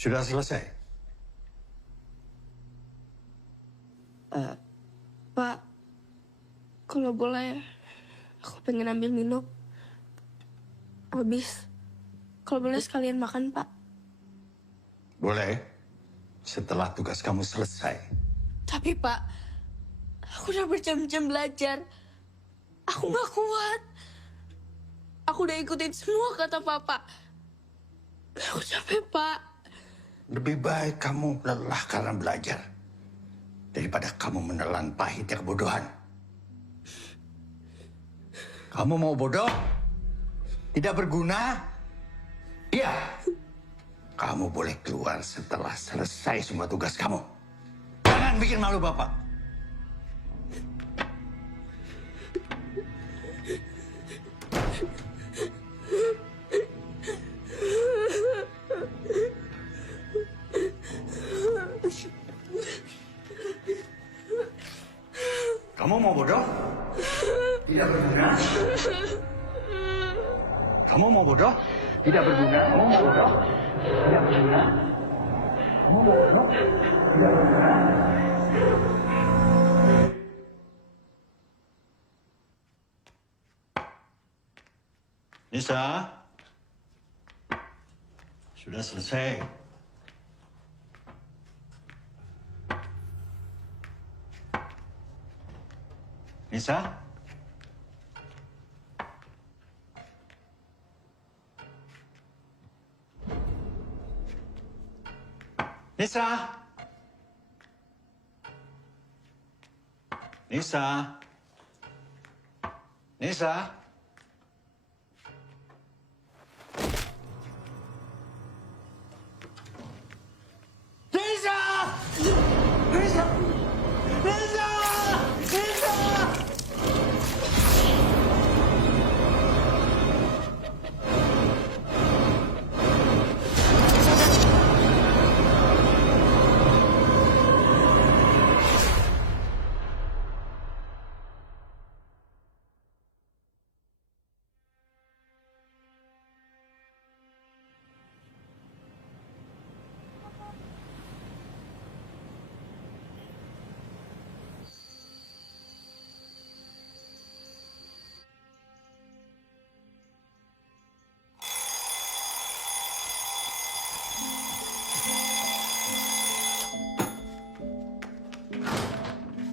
Sudah selesai? Pak, kalau boleh, aku pengen ambil minum. Habis, kalau boleh sekalian makan, Pak. Boleh, setelah tugas kamu selesai. Tapi, Pak, aku udah berjam-jam belajar. Aku gak kuat. Aku udah ikutin semua kata Papa. Aku capek, Pak. Lebih baik kamu lelah karena belajar daripada kamu menelan pahitnya kebodohan. Kamu mau bodoh? Tidak berguna? Iya. Kamu boleh keluar setelah selesai semua tugas kamu. Jangan bikin malu Bapak. Kamu mau bodoh? Tidak berguna. Kamu mau bodoh? Tidak berguna. Kamu mau bodoh? Tidak berguna. Kamu mau bodoh? Tidak berguna. Nisa, sudah selesai. Nisa? Nisa? Nisa? Nisa? Nisa! Nisa! Nisa! Nisa!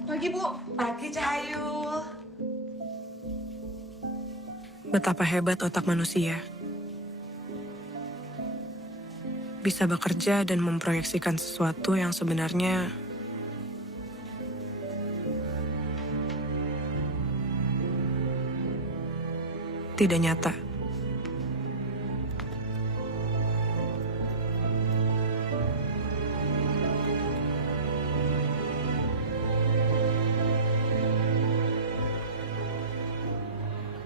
Pagi, Bu. Pagi, Cahayu. Betapa hebat otak manusia. Bisa bekerja dan memproyeksikan sesuatu yang sebenarnya tidak nyata.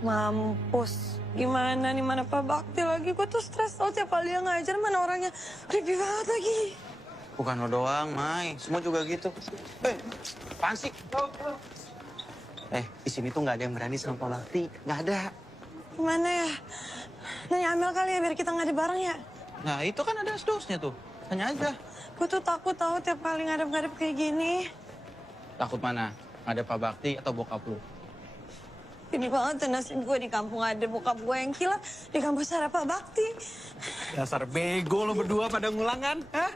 Mampus. Gimana nih, mana Pak Bakti lagi? Gue tuh stres tau tiap kali dia ngajar, mana orangnya creepy banget lagi. Bukan lo doang, Mai. Semua juga gitu. Apaan sih? Di sini tuh nggak ada yang berani sama Pak Bakti. Nggak ada. Gimana ya? Nanya Amel kali ya, biar kita ngadu bareng ya. Nah, itu kan ada asdosnya tuh. Tanya aja. Gue tuh takut tau tiap kali ngadep-ngadep kayak gini. Takut mana? Ngadep Pak Bakti atau bokap lu? Ini banget tuh nasib gue di kampung ada bokap gue yang gila, di kampus ada Pak Bakti. Dasar bego lo berdua pada ngulang kan? Hah?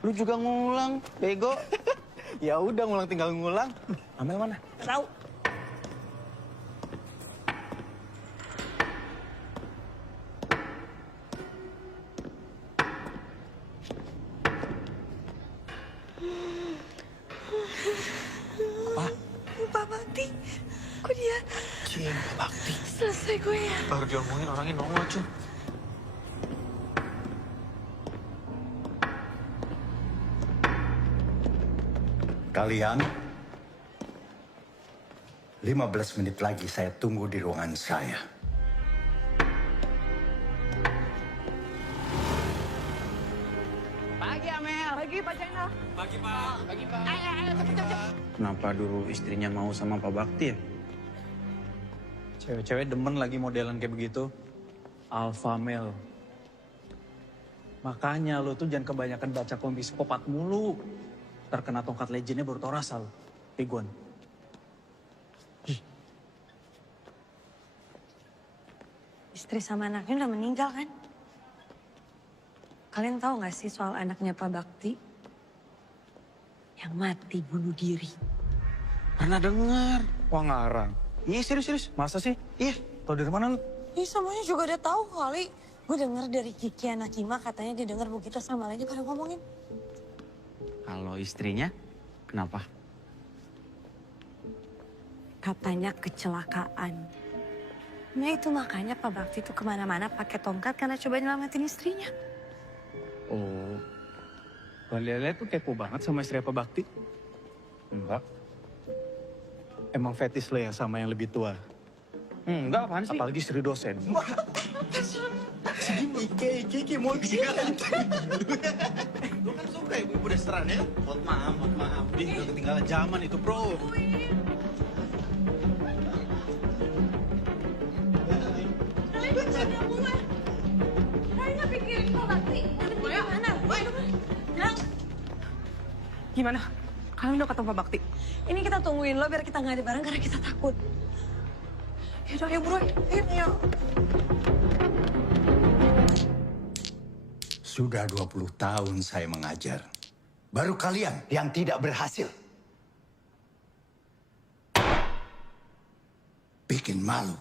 Lu juga ngulang, bego. Ya udah ngulang tinggal ngulang. Amel mana? Tahu. Apa? Pak Bakti. Kok dia Cing, Pak Bakti. selesai gue ya? Baru diomongin orangnya nongol, cuy. Kalian 15 menit lagi saya tunggu di ruangan saya. Pagi, Amel. Pagi, Pak Channel. Pagi, Pak. Pagi, Pak. Kenapa dulu istrinya mau sama Pak Bakti ya? Cewek-cewek demen lagi modelan kayak begitu. Alpha male. Makanya lo tuh jangan kebanyakan baca komik psikopat mulu. Terkena tongkat legendnya baru tau rasa lo. Pegon. Istri sama anaknya udah meninggal kan? Kalian tahu nggak sih soal anaknya Pak Bakti? Yang mati bunuh diri. Pernah dengar. Wah ngarang. Iya serius. Masa sih? Iya. Tau dari mana lo? Ih semuanya juga udah tahu kali. Gue denger dari Kiki anak Kima katanya dia denger begitu sama lainnya pada ngomongin. Kalau istrinya, kenapa? Katanya kecelakaan. Nah itu makanya Pak Bakti tuh kemana-mana pakai tongkat karena coba nyelamatin istrinya. Oh. Bang Lele tuh kepo banget sama istri Pak Bakti? Enggak. Emang fetis lo ya sama yang lebih tua? Enggak, apaan sih? Apalagi istri dosen. Iki mau diganti. Lu kan suka ibu-ibu restoran ya? Maaf. Dia udah ketinggalan zaman itu, bro. Kalian bercanda gue. Kalian nggak pikirin Pak Bakti. Gimana? Bilang. Gimana? Kalian udah ketemu Pak Bakti? Ini kita tungguin lo biar kita nggak ada bareng karena kita takut. Yaudah, ayo bro. Ayo. Sudah 20 tahun saya mengajar. Baru kalian yang tidak berhasil. Bikin malu.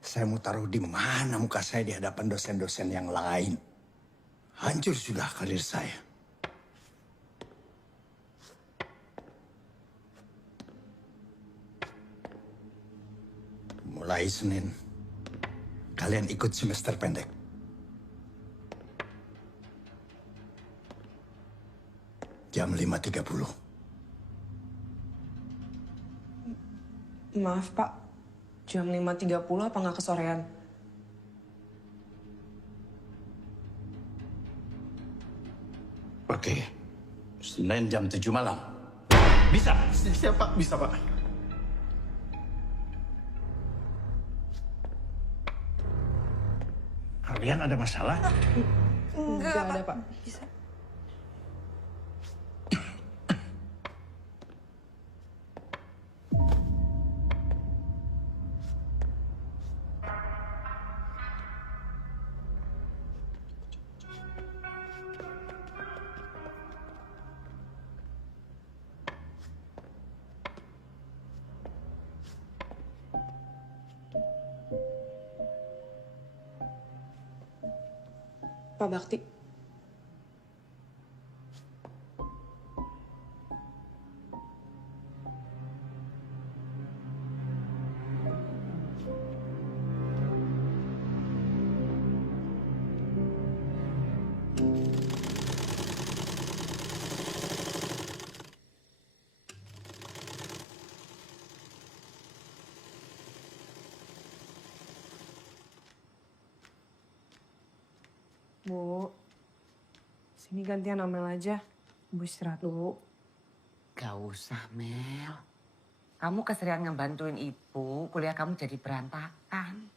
Saya mau taruh di mana muka saya di hadapan dosen-dosen yang lain. Hancur sudah karir saya. Mulai Senin, kalian ikut semester pendek. Jam 5.30. Maaf Pak, jam 5.30 apa nggak kesorean? Oke, Senin jam 7 malam. Bisa, siapa? Bisa, Pak. Kalian ada masalah? Nggak ada Pak. Bisa. Pak Bakti. Bu, sini gantian Amel aja. Bu istirahat dulu. Gak usah, Mel. Kamu keserian ngebantuin ibu, kuliah kamu jadi berantakan.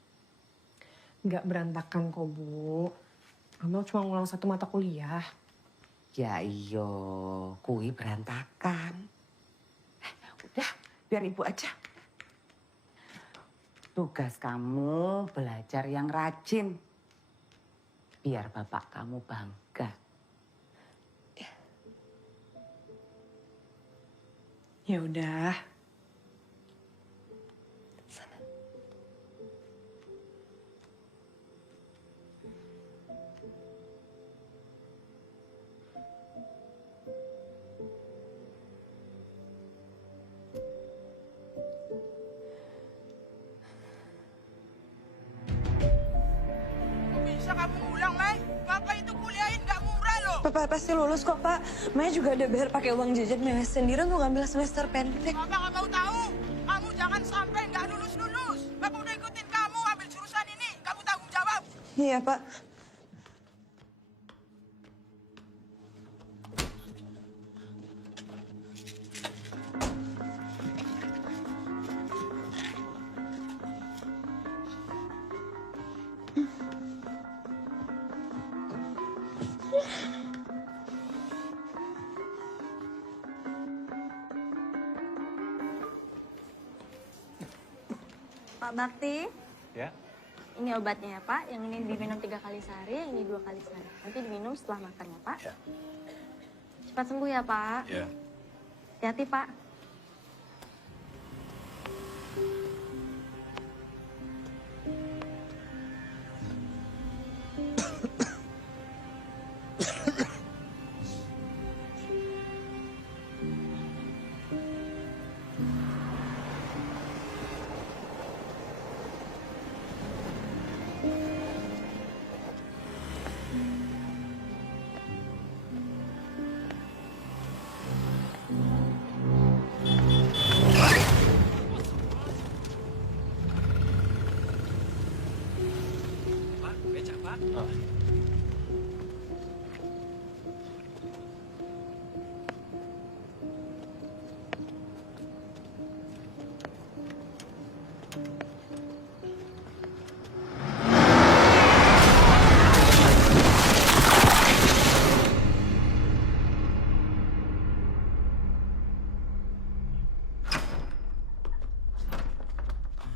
Nggak berantakan kok, Bu. Amel cuma ngulang 1 mata kuliah. Ya iyo, kui berantakan. Udah, biar ibu aja. Tugas kamu belajar yang rajin. Biar bapak kamu bangga. Ya udah. Bisa kamu ngulang, Mai? Bapak itu kuliahin nggak murah loh. Papa pasti lulus kok, Pak. Maya juga ada bayar pakai uang jajan Maya sendiri untuk ngambil semester pendek. Bapak nggak mau tahu. Kamu jangan sampai nggak lulus-lulus. Bapak udah ikutin kamu ambil jurusan ini. Kamu tanggung jawab. Iya, Pak. Pak Bakti, Ya. ini obatnya ya Pak. Yang ini diminum 3 kali sehari, yang ini 2 kali sehari. Nanti diminum setelah makan ya Pak. Ya. Cepat sembuh ya Pak. Ya. Hati-hati Pak.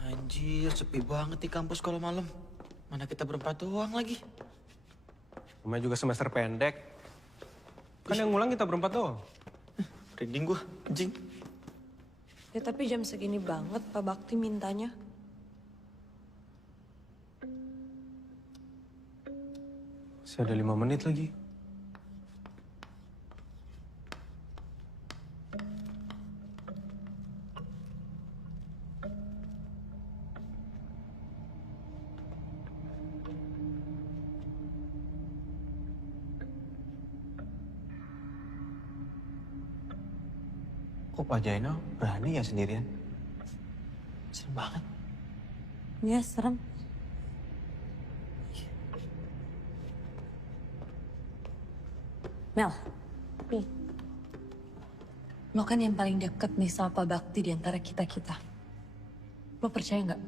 Anjir, sepi banget di kampus kalau malam. Mana kita berempat doang lagi. Namanya juga semester pendek. Kan yang ngulang kita berempat doang. Merinding gua, anjing. Ya tapi jam segini banget Pak Bakti mintanya. Masih ada 5 menit lagi. Kok Pak Jainal berani ya sendirian? Serem banget. Iya serem. Mel, lo kan yang paling deket nih sama Pak Bakti di antara kita-kita. Lo percaya nggak?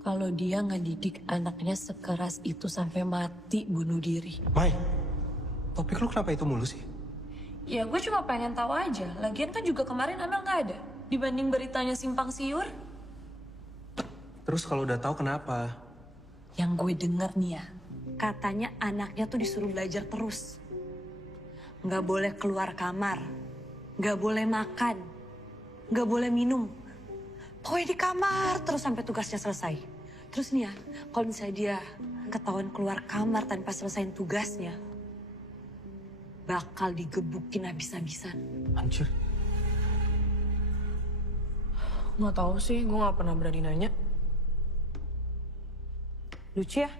Kalau dia ngedidik anaknya sekeras itu sampai mati bunuh diri. Mai, topik lu kenapa itu mulu sih? Ya gue cuma pengen tahu aja. Lagian kan juga kemarin Amel nggak ada. Dibanding beritanya simpang siur. Terus kalau udah tahu kenapa? Yang gue denger nih ya, katanya anaknya tuh disuruh belajar terus. Nggak boleh keluar kamar, nggak boleh makan, nggak boleh minum. Pokoknya di kamar terus sampai tugasnya selesai. Terus nih ya, kalau misalnya dia ketahuan keluar kamar tanpa selesaiin tugasnya, bakal digebukin habis-habisan. Anjir. Nggak tahu sih, gue nggak pernah berani nanya. Lucu ya?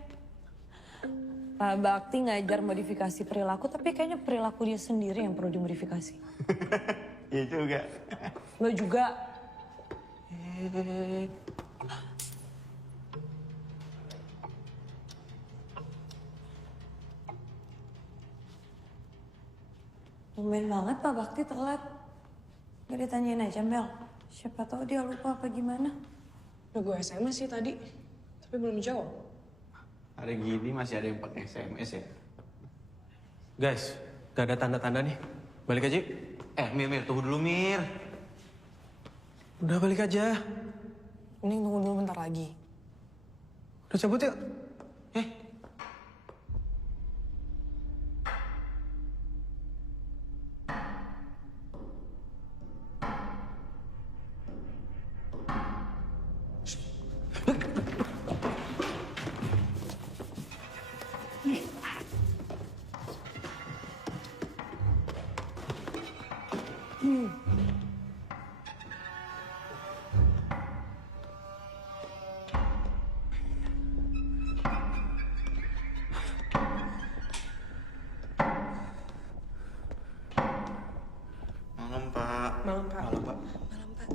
Pak Bakti ngajar modifikasi perilaku, tapi kayaknya perilaku dia sendiri yang perlu dimodifikasi. Iya juga. Lo juga. Tumben banget Pak Bakti telat. Gak ditanyain aja Mel. Siapa tahu dia lupa apa gimana. Udah gue SMS sih tadi, tapi belum jawab. Hari gini masih ada yang pakai SMS ya? Guys, gak ada tanda-tanda nih. Balik aja yuk. Mir, tunggu dulu, Mir. Udah balik aja. Mending tunggu dulu bentar lagi. Udah cabut yuk. Malam, Pak. Malam Pak. Malam, Pak.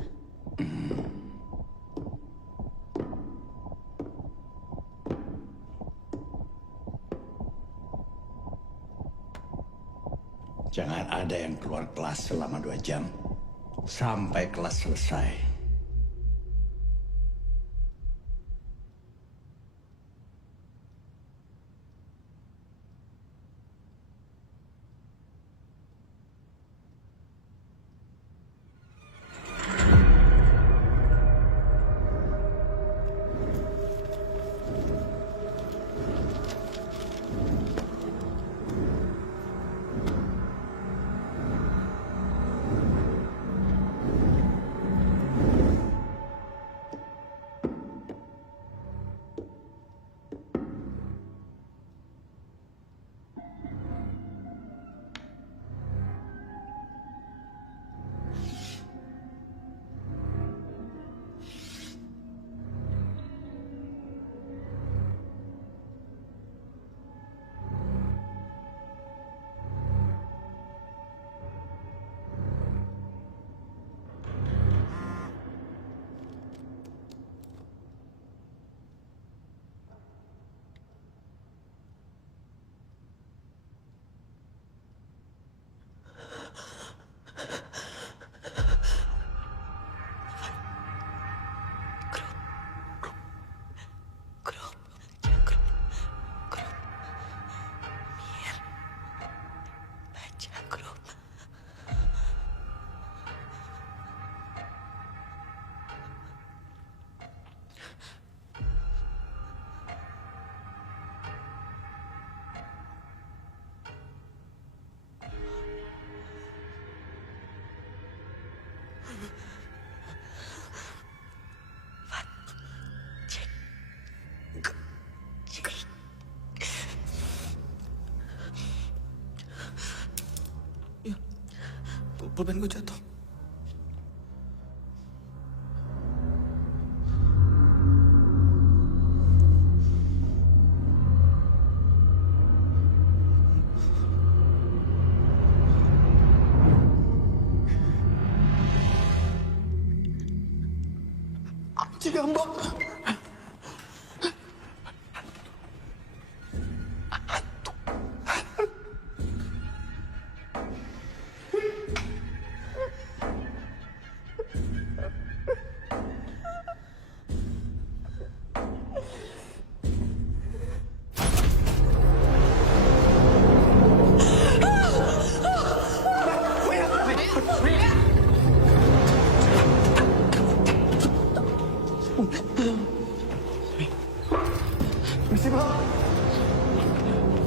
Jangan ada yang keluar kelas selama 2 jam. Sampai kelas selesai. Ya, pulpen gue jatuh. Cigambak.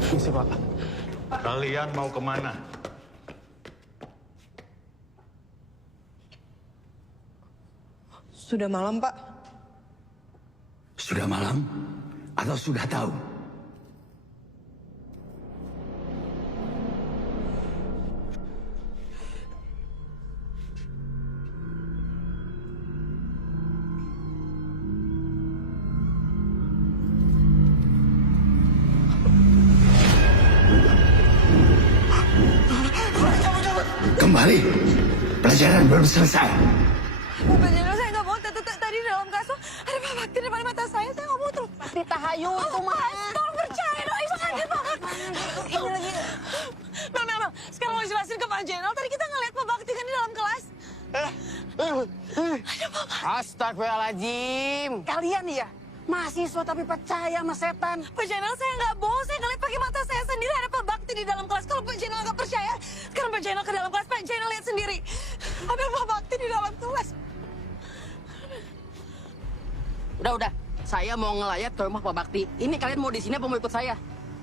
Misi, Pak. Kalian mau kemana? Sudah malam, Pak. Sudah malam atau sudah tahu? Kembali. Pelajaran belum selesai. Pak Jenderal, saya nggak mau. Tadi dalam kasus ada Pak Bakti depan mata saya nggak mau terus. Pasti tahayu itu mah. Tolong percaya dong, ibu kaget banget. Ini lagi. Mel, sekarang mau jelasin ke Pak Jenderal. Tadi kita ngeliat Pak Bakti kan di dalam kelas. Astagfirullahaladzim. Kalian ya, mahasiswa tapi percaya sama setan. Pak Jenderal, saya nggak bohong. Saya ngeliat pakai mata saya sendiri ada Pak Bakti di dalam kelas. Kalau Pak Jenderal nggak percaya, sekarang Pak Jenderal ke dalam kelas. Pak Jenderal lihat sendiri. Ada Pak Bakti di dalam kelas. Udah. Saya mau ngelayat ke rumah Pak Bakti. Ini kalian mau di sini apa mau ikut saya?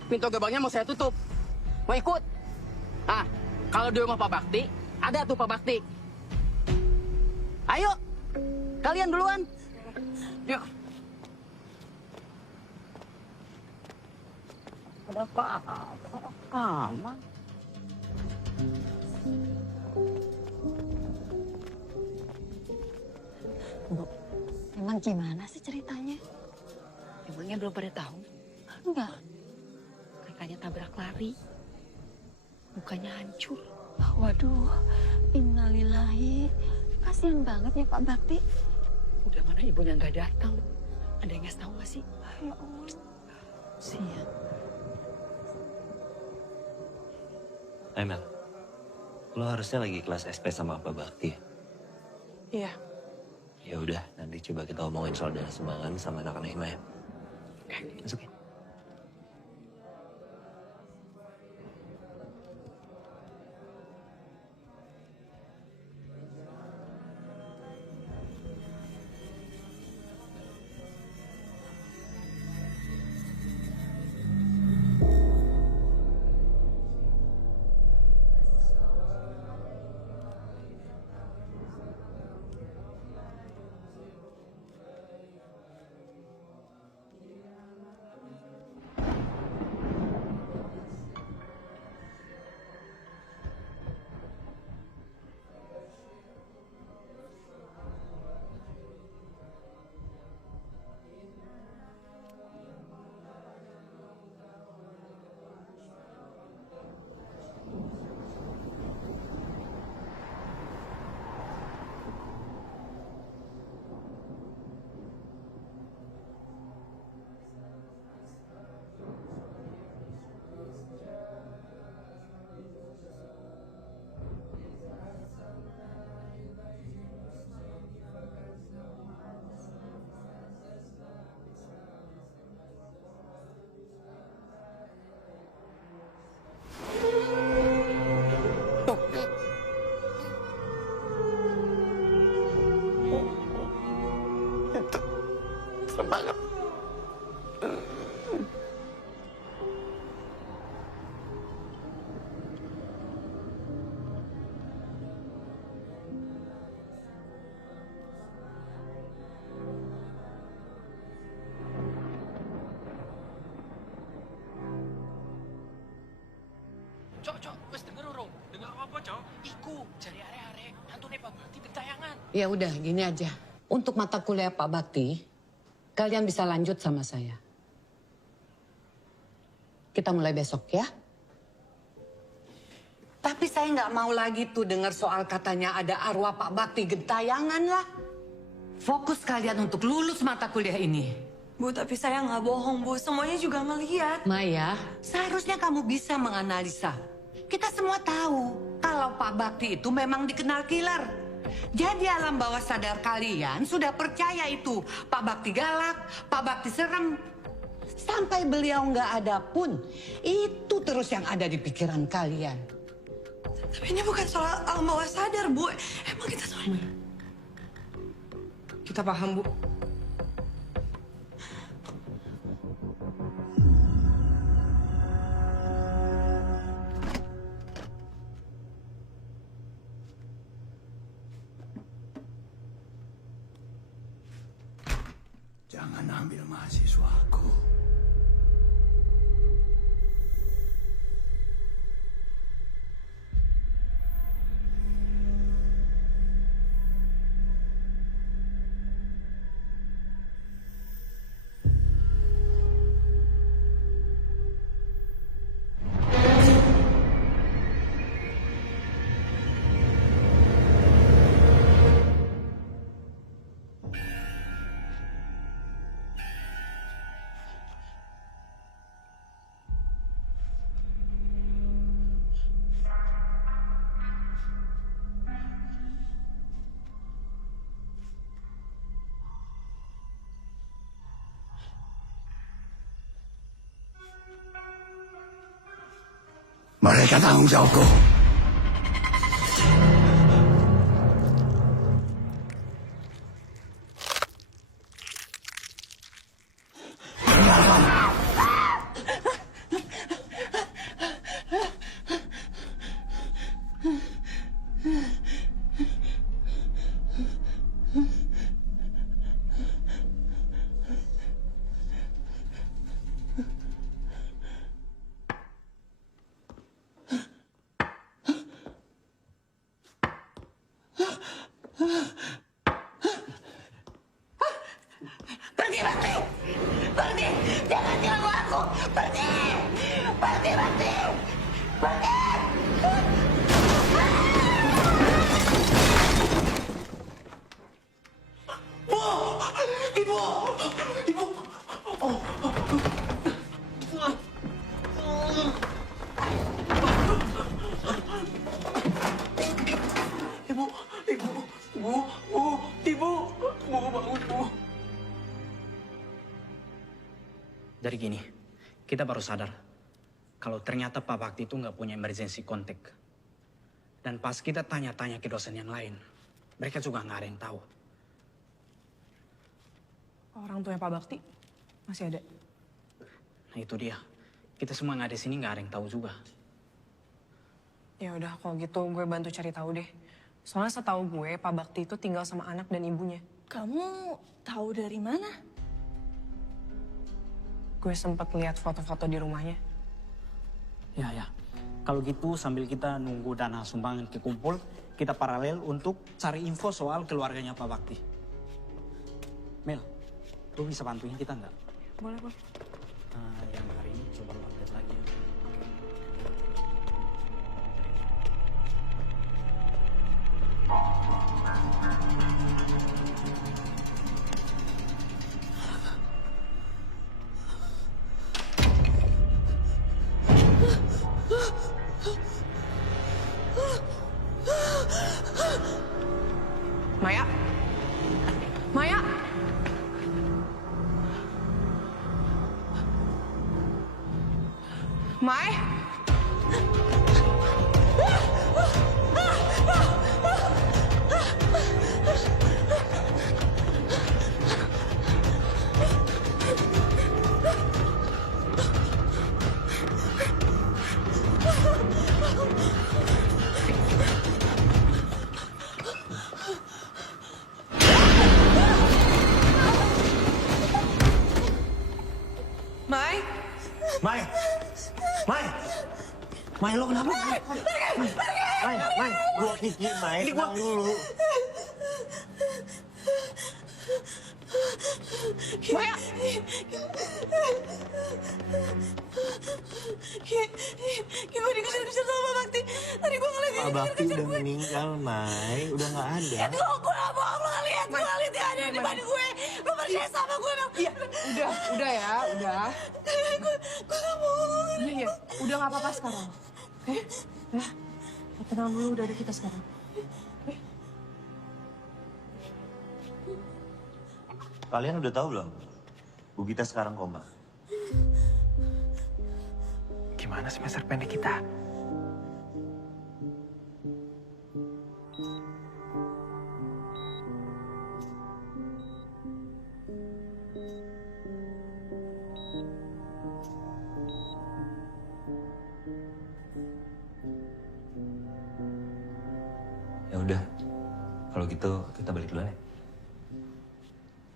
Pintu gerbangnya mau saya tutup. Mau ikut? Ah, kalau di rumah Pak Bakti, ada tuh Pak Bakti. Ayo, kalian duluan. Yuk. Ada apa? Aman. Emang gimana sih ceritanya? Emangnya belum pada tahu? Enggak. Kakaknya tabrak lari. Mukanya hancur. Waduh, innalillahi. Kasian banget ya Pak Bakti. Udah mana ibunya nggak datang. Ada yang ngasih tahu nggak sih? Ya Allah. Sian. Mel, lo harusnya lagi kelas SP sama Pak Bakti. Iya. Ya udah, nanti coba kita omongin soal dana sumbangan sama anak-anak Hima ya. Masukin. Semangat. Cok, wes denger urung? Dengar apa, Cok? Iku, jari are-are, hantune Pak Bakti gentayangan. Ya udah, gini aja. Untuk mata kuliah Pak Bakti, kalian bisa lanjut sama saya. Kita mulai besok ya. Tapi saya nggak mau lagi tuh dengar soal katanya ada arwah Pak Bakti gentayangan lah. Fokus kalian untuk lulus mata kuliah ini. Bu, tapi saya nggak bohong, Bu. Semuanya juga ngeliat. Maya, seharusnya kamu bisa menganalisa. Kita semua tahu kalau Pak Bakti itu memang dikenal killer. Jadi alam bawah sadar kalian sudah percaya itu. Pak Bakti galak, Pak Bakti serem. Sampai beliau nggak ada pun, itu terus yang ada di pikiran kalian. Tapi ini bukan soal alam bawah sadar, Bu. Emang kita semua... Kita paham, Bu. Jangan ambil mahasiswaku. Mereka tanggung jawabku. Pergi, Bakti! Pergi! Jangan ganggu aku! Pergi! Pergi, Bakti! Pergi! Bu! Ibu! Ibu! Oh. Ibu! Ibu! Bu! Bu! Ibu! Bu, bangun, Bu! Dari gini, kita baru sadar kalau ternyata Pak Bakti itu nggak punya emergency contact. Dan pas kita tanya-tanya ke dosen yang lain, mereka juga nggak ada yang tahu. Orang tuanya Pak Bakti masih ada. Nah itu dia, kita semua nggak ada di sini nggak ada yang tahu juga. Ya udah, kalau gitu gue bantu cari tahu deh. Soalnya setahu gue Pak Bakti itu tinggal sama anak dan ibunya. Kamu tahu dari mana? Gue sempat lihat foto-foto di rumahnya. Ya. Kalau gitu sambil kita nunggu dana sumbangan kekumpul, kita paralel untuk cari info soal keluarganya Pak Bakti. Mel, lu bisa bantuin kita nggak? Boleh. Yang hari ini coba lu update lagi ya. Maya? Maya? Mai? Mai! Mai! Mai, lo kenapa? Mai, gua Kiki, Mai, tenang dulu. Maya! Gue dikejar-kejar sama Pak Bakti. Tadi gue ngeliat dia Pak Bakti dikejar-kejar udah gue. meninggal, Mai. Udah nggak ada. Itu gue gak bohong, lo ngeliat. Gue ngeliat dia ada di depan gue. Lo percaya sama gue, Bang. Iya, udah ya, udah. Gue gak bohong. Iya, udah nggak apa-apa sekarang. Oke? Ya, tenang dulu, udah ada kita sekarang. Kalian udah tahu belum? Bu Gita sekarang koma. Gimana semester pendek kita? Ya udah, kalau gitu kita balik duluan ya.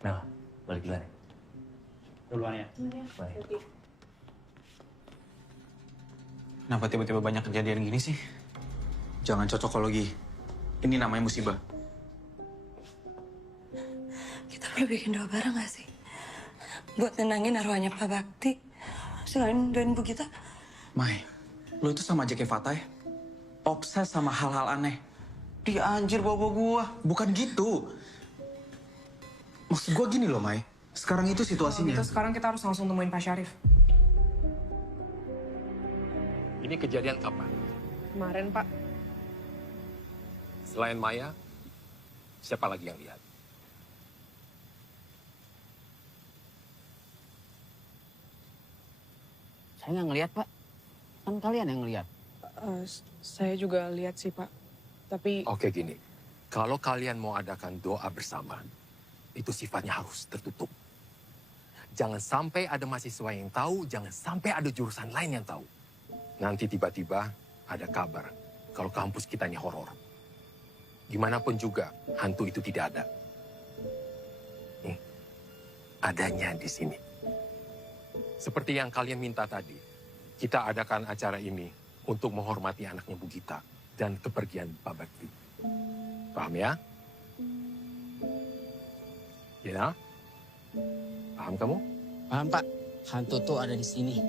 Mel, balik duluan ya. Duluan ya. Baik. Kenapa tiba-tiba banyak kejadian gini sih? Jangan cocokologi. Ini namanya musibah. Kita perlu bikin doa bareng gak sih? Buat nenangin arwahnya Pak Bakti. Selain doain Bu Gita. Mai, lo itu sama aja kayak Fatah ya? Obses sama hal-hal aneh. Dia anjir bawa gua. Bukan gitu. Maksud gua gini loh, Mai. Sekarang itu situasinya. Gitu, sekarang kita harus langsung temuin Pak Syarif. Ini kejadian kapan? Kemarin, Pak. Selain Maya, siapa lagi yang lihat? Saya nggak ngelihat, Pak. Kan kalian yang ngelihat. Saya juga lihat sih, Pak. Tapi Oke, gini. Kalau kalian mau adakan doa bersama, itu sifatnya harus tertutup. Jangan sampai ada mahasiswa yang tahu, jangan sampai ada jurusan lain yang tahu. Nanti tiba-tiba ada kabar kalau kampus kita ini horor. Gimana pun juga, hantu itu tidak ada. Nih, adanya di sini. Seperti yang kalian minta tadi, kita adakan acara ini untuk menghormati anaknya Bu Gita dan kepergian Pak Bakti. Paham ya? Ya? Paham kamu? Paham, Pak. Hantu tuh ada di sini.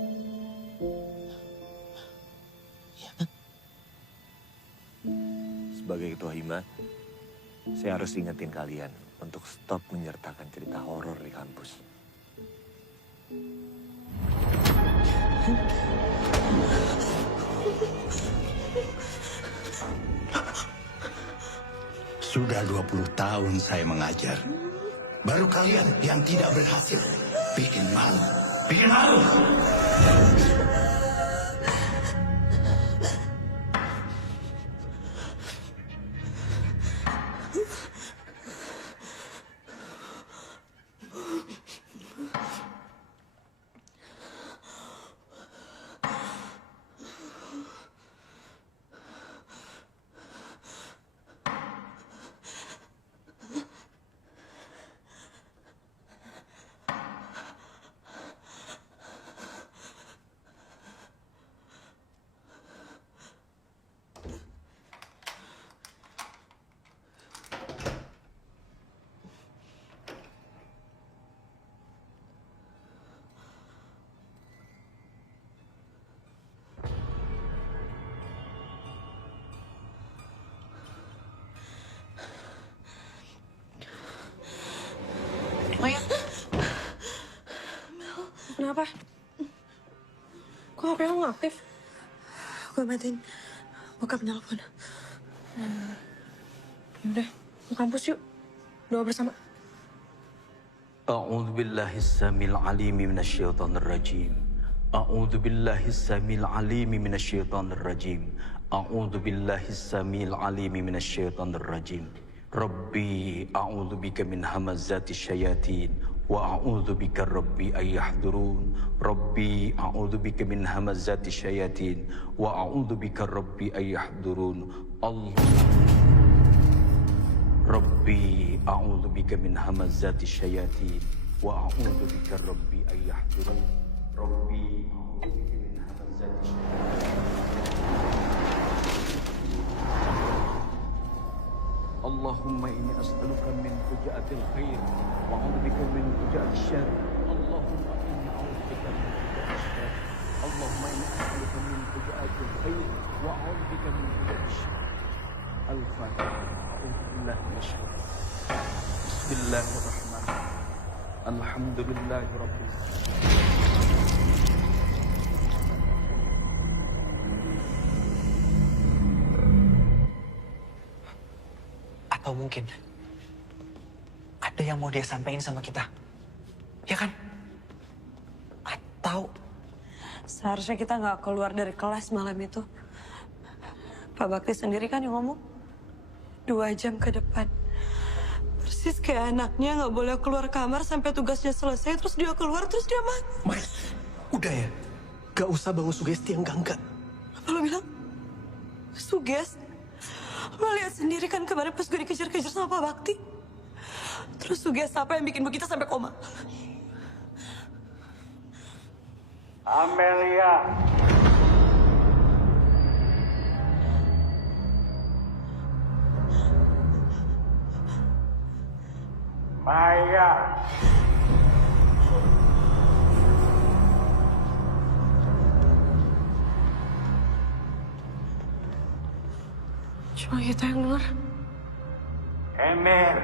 Sebagai ketua hima, saya harus ingetin kalian untuk stop menyertakan cerita horor di kampus. Sudah 20 tahun saya mengajar. Baru kalian yang tidak berhasil. Bikin malu. Bikin malu. Maya. Kenapa? Kok HP lo nggak aktif? Gue matiin. Bokap nelpon. Yaudah, ke kampus yuk. Doa bersama. أعوذ بالله السميع العليم من الشيطان الرجيم أعوذ بالله السميع العليم من الشيطان الرجيم أعوذ بالله السميع العليم من الشيطان الرجيم ربي أعوذ بك من همزات الشياطين وأعوذ بك ربي أن يحضرون ربي أعوذ بك من همزات الشياطين وأعوذ بك ربي أن يحضرون الله ربي أعوذ بك من همزات الشياطين وأعوذ بك ربي أن يحضرون ربي أعوذ بك من همزات الشياطين اللهم إني أسألك من فجاءة الخير وأعوذ بك من فجاءة الشر اللهم إني أعوذ بك من فجاءة الشر اللهم إني أسألك من فجاءة الخير وأعوذ بك من فجاءة الشر الفاتحة أعوذ بالله من الشيطان بسم الله الرحمن الرحيم الحمد لله رب العالمين. Atau mungkin ada yang mau dia sampaikan sama kita. Ya kan? Atau Seharusnya kita nggak keluar dari kelas malam itu. Pak Bakti sendiri kan yang ngomong 2 jam ke depan. Persis kayak anaknya nggak boleh keluar kamar sampai tugasnya selesai. Terus dia keluar, terus dia mati. Mai, udah ya. Gak usah bangun sugesti yang enggak. Apa lo bilang? Suges? Lo lihat sendiri kan kemarin pas gue dikejar-kejar sama Pak Bakti. Terus suges apa yang bikin kita sampai koma? Amelia. Maya. Cuma kita yang denger. Emir.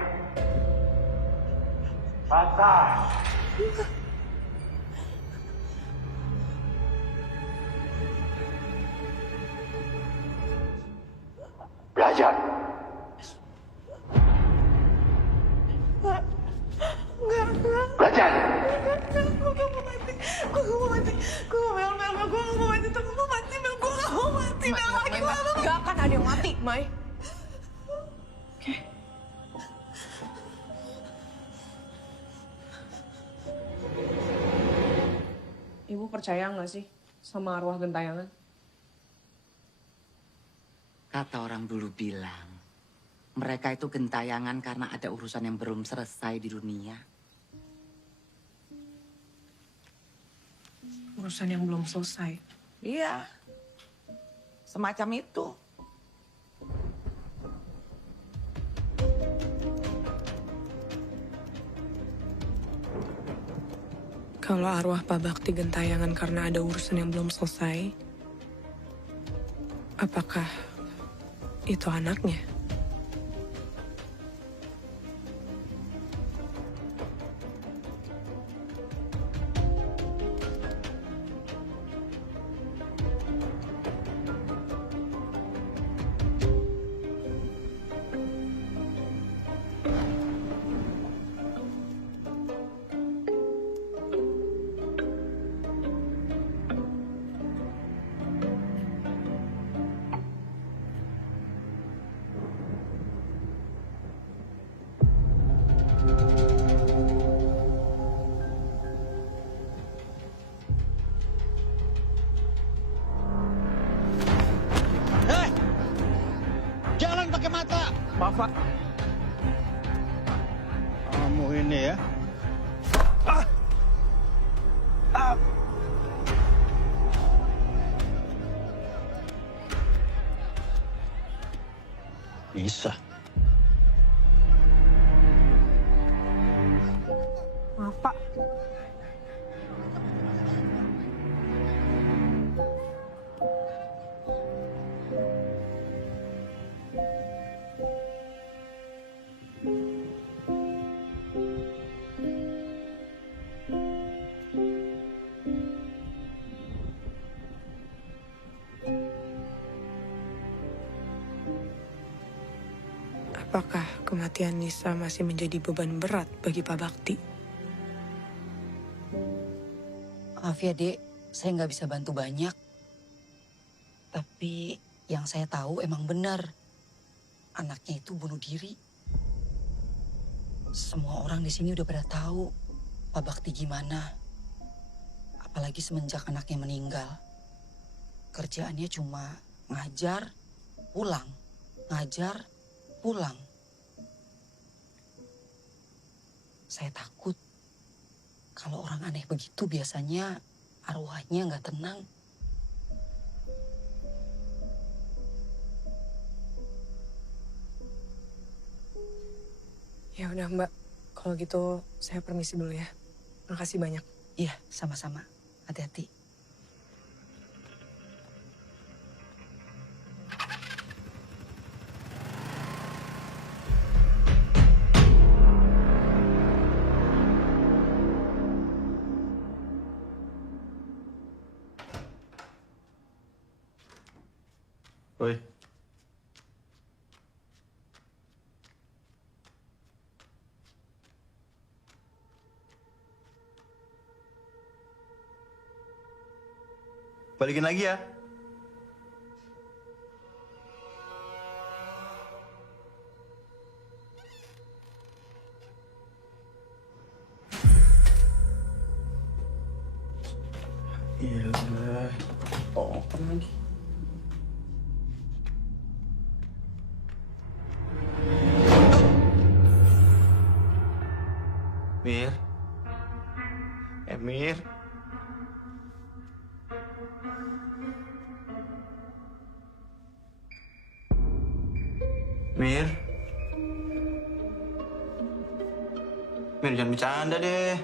Patah. Belajar. Enggak. Belajar. Gue gak mau mati. Gue gak mau mati. Gue gak mau mati. Gue gak mau mati. Gue gak mau mati. Gue gak mau mati. Gak akan ada yang mati, Mai. Oke. Ibu percaya nggak sih sama arwah gentayangan? Kata orang dulu bilang, mereka itu gentayangan karena ada urusan yang belum selesai di dunia. Urusan yang belum selesai. Iya, semacam itu. Kalau arwah Pak Bakti gentayangan karena ada urusan yang belum selesai, apakah itu anaknya? Jalan pakai mata. Maaf, Pak. Kamu ini ya. Bisa. Maaf, Pak. Apakah kematian Nisa masih menjadi beban berat bagi Pak Bakti? Maaf ya, Dek. Saya nggak bisa bantu banyak. Tapi yang saya tahu emang benar. Anaknya itu bunuh diri. Semua orang di sini udah pada tahu Pak Bakti gimana. Apalagi semenjak anaknya meninggal. Kerjaannya cuma ngajar, pulang. Ngajar, pulang. Saya takut kalau orang aneh begitu biasanya arwahnya nggak tenang. Ya udah Mbak, kalau gitu saya permisi dulu ya. Makasih banyak. Iya, sama-sama. Hati-hati. Oi. Balikin lagi ya. Iya, open lagi. Mir. Mir. Mir. Mir, jangan bercanda deh.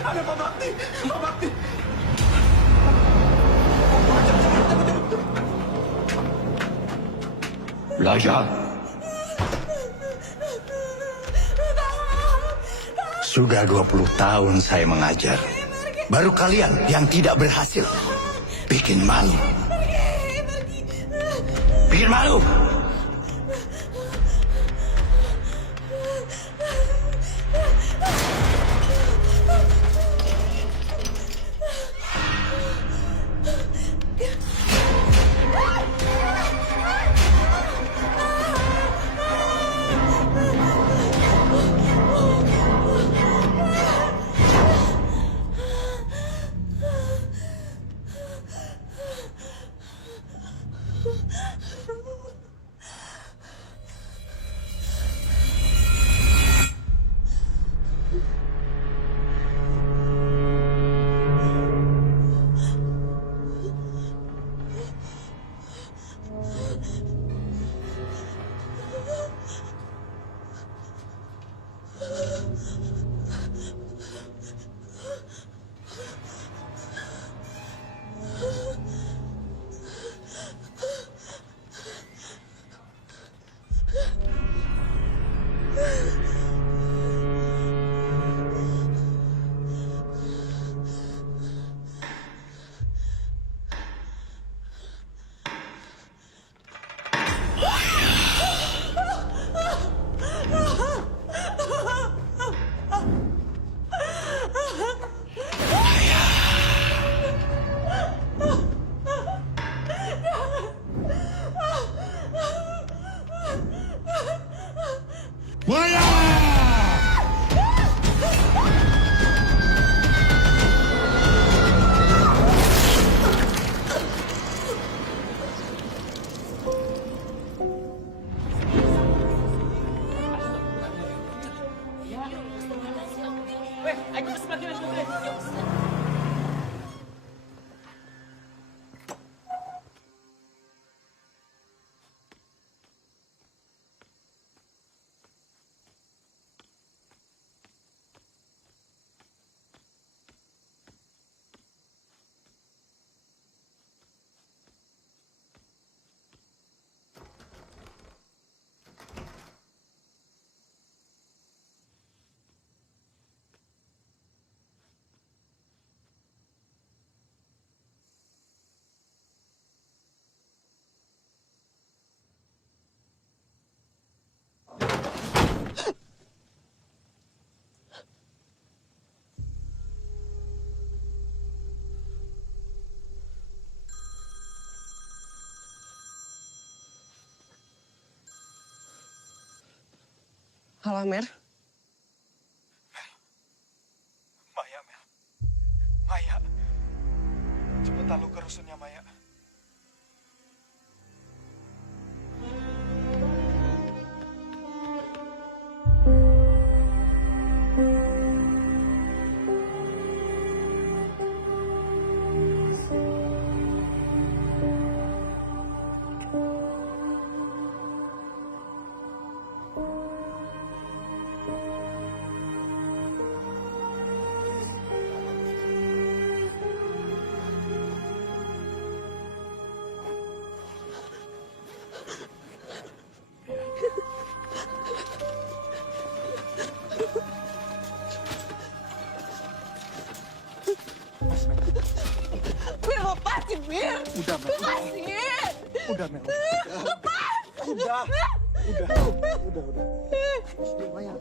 Ada Pak Bakti! Pak Bakti! Belajar. Sudah 20 tahun saya mengajar. Baru kalian yang tidak berhasil. Bikin malu. Bikin malu. Maya! Halo, Mer. Maya, Mel. Maya. Cepetan lu ke rusunnya, Maya. Mel, lepasin, Mel. Udah, Mel. Lepasin. Udah, Mel. Lepas. Udah. Udah. Maya.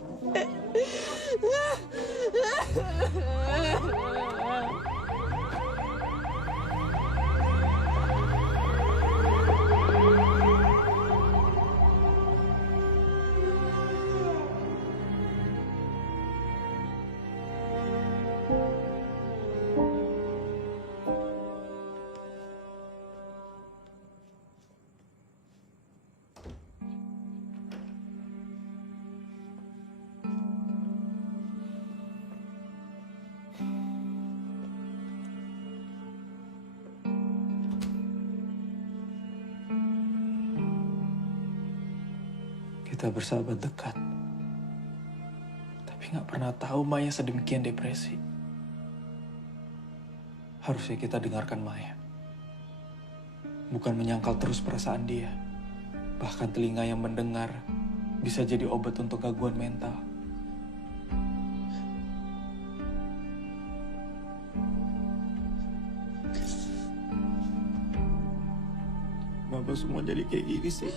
Kita bersahabat dekat. Tapi nggak pernah tahu Maya sedemikian depresi. Harusnya kita dengarkan Maya. Bukan menyangkal terus perasaan dia. Bahkan telinga yang mendengar bisa jadi obat untuk gangguan mental. Kenapa semua jadi kayak gini sih?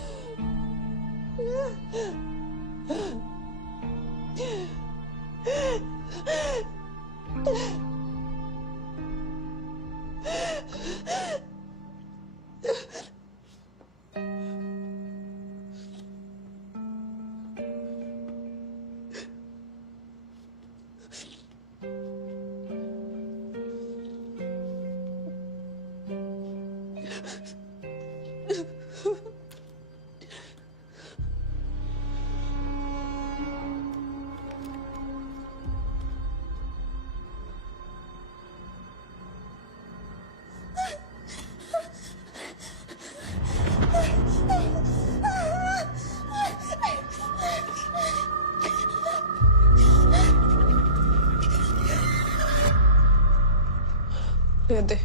Lihat deh.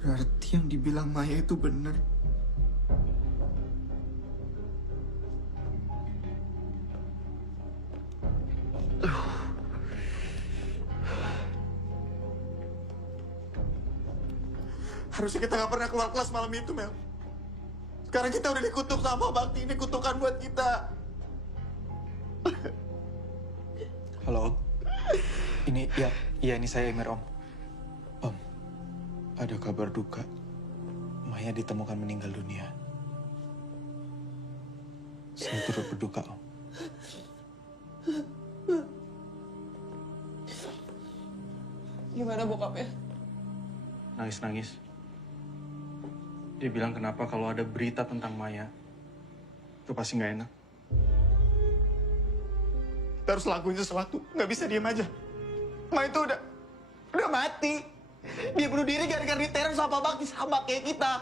Berarti yang dibilang Maya itu benar. Harusnya kita nggak pernah keluar kelas malam itu, Mel. Sekarang kita udah dikutuk sama Bakti. Ini kutukan buat kita. Halo, Om. Ini saya Emer, Om. Om, ada kabar duka. Maya ditemukan meninggal dunia. Saya turut berduka, Om. Gimana bokapnya? Nangis-nangis. Dia bilang kenapa kalau ada berita tentang Maya, itu pasti nggak enak. Kita harus lakuin sesuatu. Nggak bisa diem aja. Maya itu udah mati. Dia bunuh diri gara-gara diteror sama Pak Bakti sama kayak kita.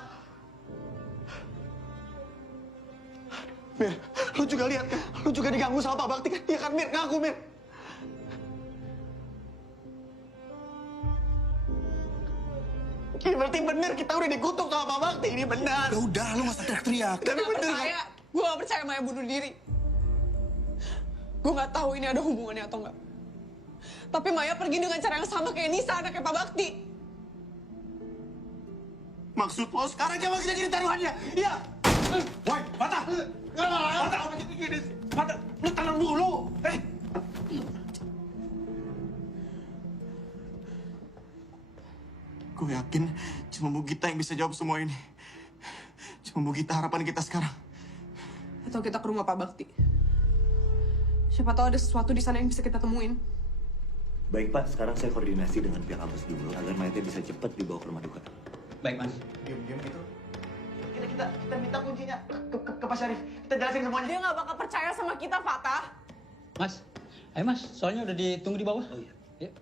Mir, lu juga lihat kan? Lu juga diganggu sama Pak Bakti kan? Iya kan, Mir? Ngaku, Mir. Ini berarti bener, kita udah dikutuk sama Pak Bakti. Ini benar. Ya udah, lu nggak usah teriak-teriak. Tapi bener. Gue gak percaya Maya bunuh diri. Gue gak tahu ini ada hubungannya atau enggak. Tapi Maya pergi dengan cara yang sama kayak Nisa, anaknya Pak Bakti. Maksud lo sekarang dia masih jadi taruhannya? Iya. Woi, Fatah. Fatah, apa jadi gini sih? Fatah, lu tenang dulu. Gue yakin cuma Bu Gita yang bisa jawab semua ini. Cuma Bu Gita harapan kita sekarang. Atau kita ke rumah Pak Bakti. Siapa tahu ada sesuatu di sana yang bisa kita temuin. Baik Pak, sekarang saya koordinasi dengan pihak kampus dulu agar mayatnya bisa cepat dibawa ke rumah duka. Baik, Mas. Diam-diam gitu. Kita minta kuncinya ke Pak Syarif. Kita jelasin semuanya. Dia nggak bakal percaya sama kita, Fatah. Mas, ayo mas, soalnya udah ditunggu di bawah. Oh iya. Yuk.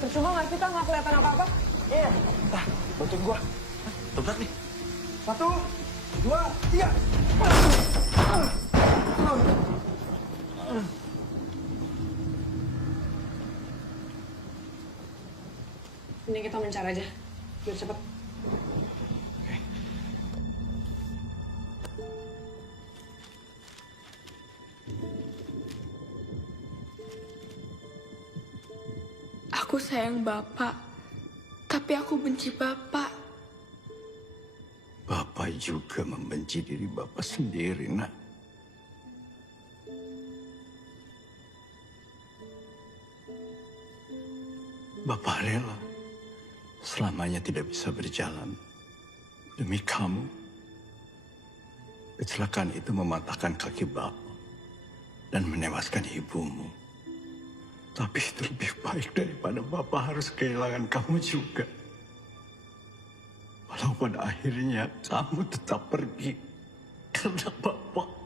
Percuma nggak kita nggak kelihatan apa-apa? Iya. Nah, bantuin gua. Dobrak nih. 1, 2, 3. Ini kita mencari aja, biar cepet. Aku sayang Bapak, tapi aku benci Bapak. Bapak juga membenci diri Bapak sendiri, nak. Bapak rela selamanya tidak bisa berjalan demi kamu. Kecelakaan itu mematahkan kaki Bapak dan menewaskan ibumu. Tapi itu lebih baik daripada Bapak harus kehilangan kamu juga. Walau pada akhirnya kamu tetap pergi karena Bapak.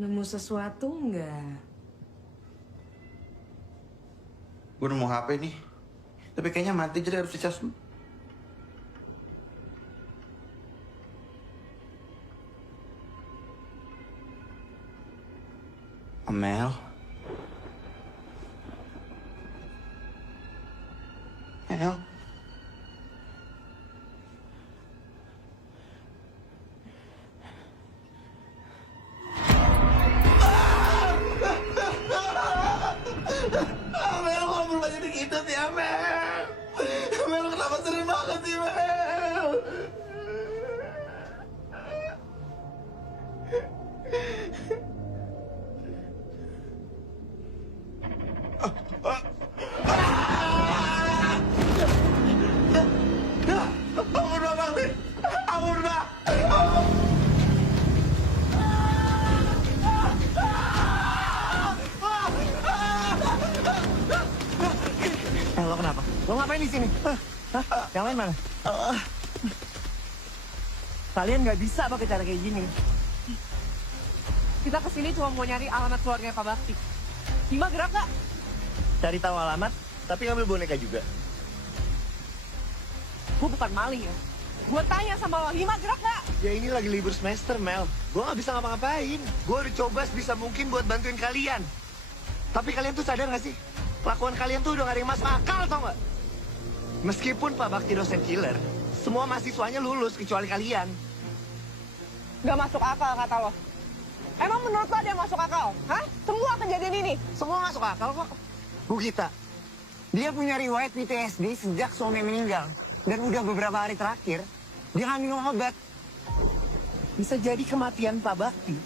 Nemu sesuatu nggak? Gue nemu HP nih. Tapi kayaknya mati jadi harus dicas dulu. Amel. Mel. berubah jadi gitu sih, Mel? Mel, kenapa sering banget sih, Mel? Ampun, Pak Bakti! Ampun, Pak! Lo kenapa? Lo ngapain di sini? Hah? Yang lain mana? Kalian nggak bisa pakai cara kayak gini. Kita kesini cuma mau nyari alamat keluarga Pak Bakti. Hima gerak nggak? Cari tahu alamat, tapi ngambil boneka juga. Gue bukan maling ya. Gue tanya sama lo, Hima gerak nggak? Ya ini lagi libur semester, Mel. Gue nggak bisa ngapa-ngapain. Gue udah coba sebisa mungkin buat bantuin kalian. Tapi kalian tuh sadar nggak sih? Kelakuan kalian tuh udah gak ada yang masuk akal, tau nggak? Meskipun Pak Bakti dosen killer, semua mahasiswanya lulus kecuali kalian. Gak masuk akal kata lo. Emang menurut lo ada yang masuk akal? Hah? Semua kejadian ini? Semua masuk akal kok. Bu Gita, dia punya riwayat PTSD sejak suami meninggal. Dan udah beberapa hari terakhir, dia nggak minum obat. Bisa jadi kematian Pak Bakti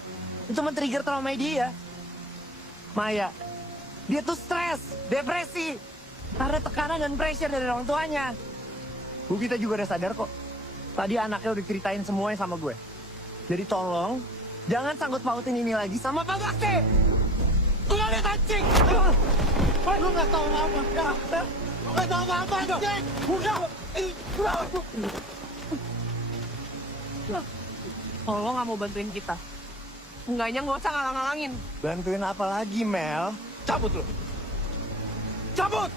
itu men-trigger trauma dia. Maya, dia tuh stres, depresi, karena tekanan dan pressure dari orang tuanya. Bu Gita juga udah sadar kok. Tadi anaknya udah ceritain semuanya sama gue. Jadi tolong, jangan sangkut pautin ini lagi sama Pak Bakti. Gue liat anjing. Lu gak tau apa-apa. Gak tau apa-apa, anjing. Udah. Kalau lo nggak mau bantuin kita, enggaknya nggak usah ngalang-ngalangin. Bantuin apa lagi, Mel? Cabut lu. Cabut!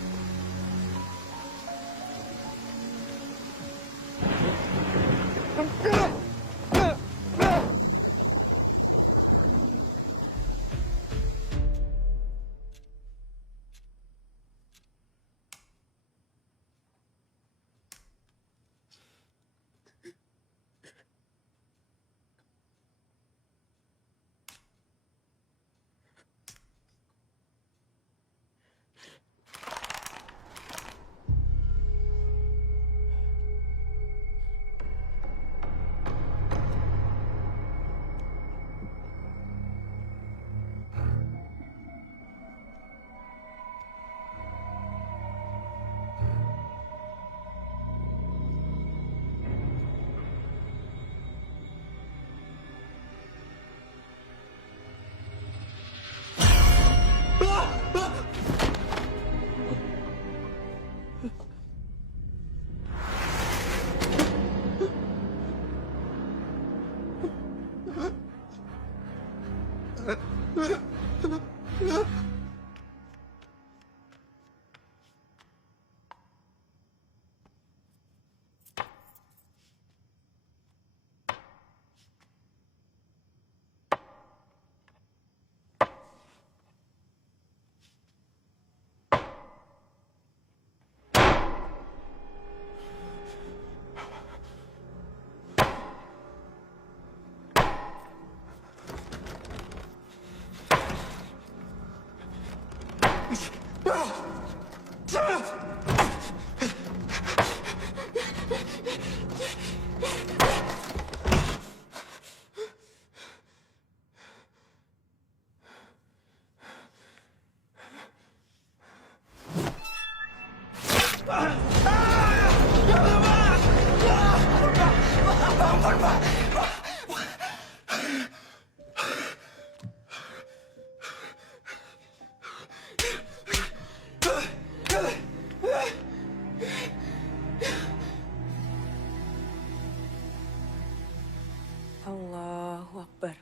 Allahu Akbar.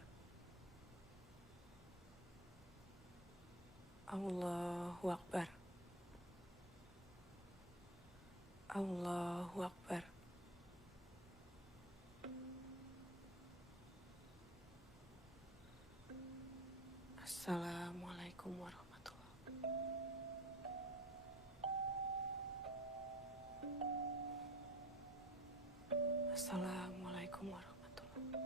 Allahu Akbar. Allahu Akbar. Assalamualaikum warahmatullahi wabarakatuh. Assalamualaikum warahmatullahi wabarakatuh.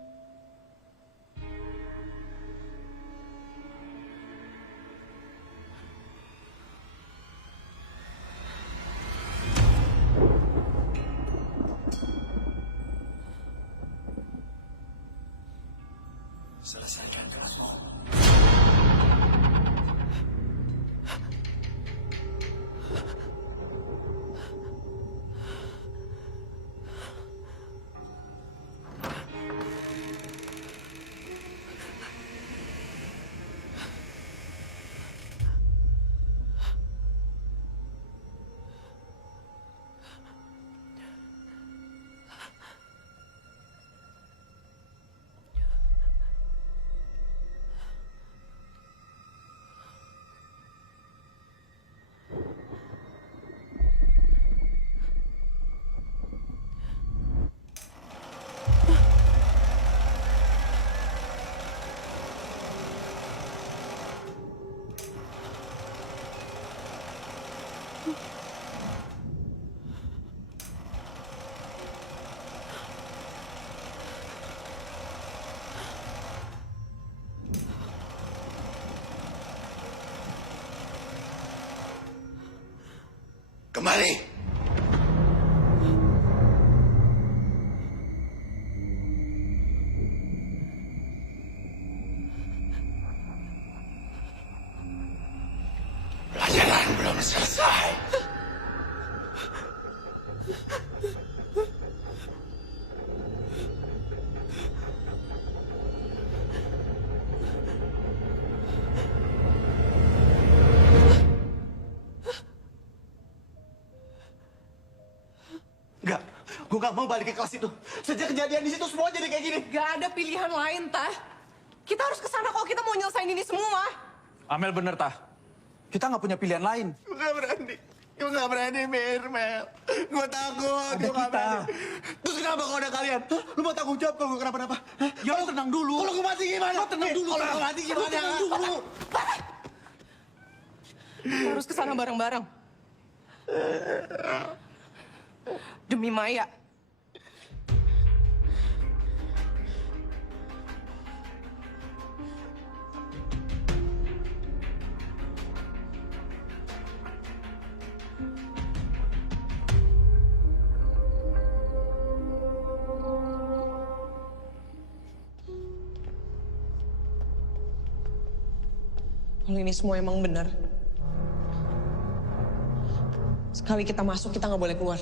Kembali. Pelajaran belum selesai. Enggak, gue gak mau balik ke kelas itu. Sejak kejadian di situ semua jadi kayak gini. Gak ada pilihan lain, Tah. Kita harus ke sana kalau kita mau nyelesain ini semua. Amel bener, Tah. Kita nggak punya pilihan lain. Gue gak berani. Gue gak berani, Mel. Gue takut. Gue gak berani. Terus kenapa kalau ada kalian? Hah? Lu mau tanggung jawab kalau gue kenapa-napa? Hah? Ya lu tenang dulu. Kalau gue mati gimana? Lu tenang dulu, Kalau Tah. gue mati Lu gimana? tenang dulu. Kita harus ke sana bareng-bareng. Demi Maya. Kalau ini semua emang benar. Sekali kita masuk, kita nggak boleh keluar.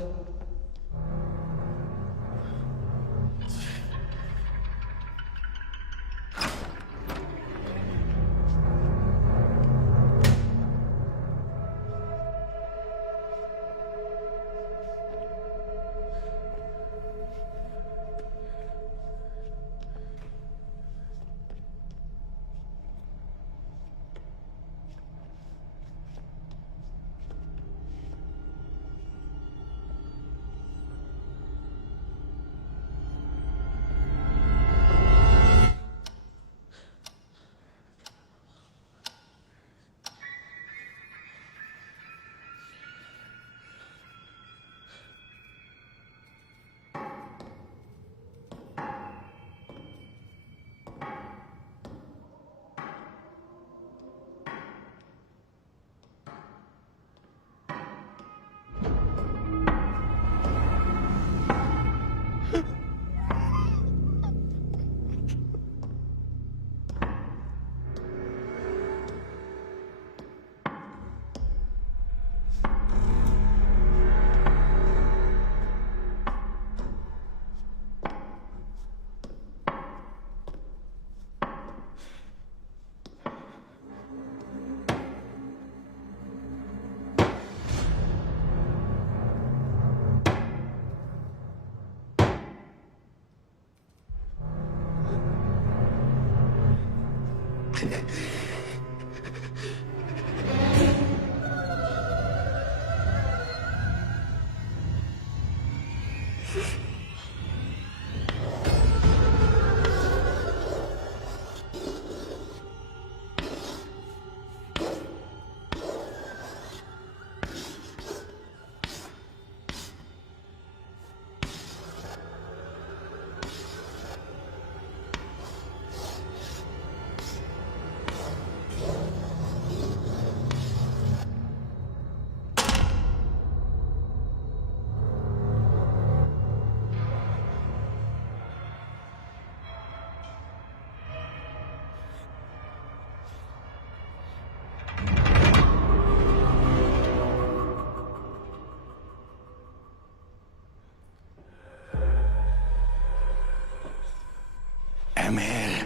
Emil.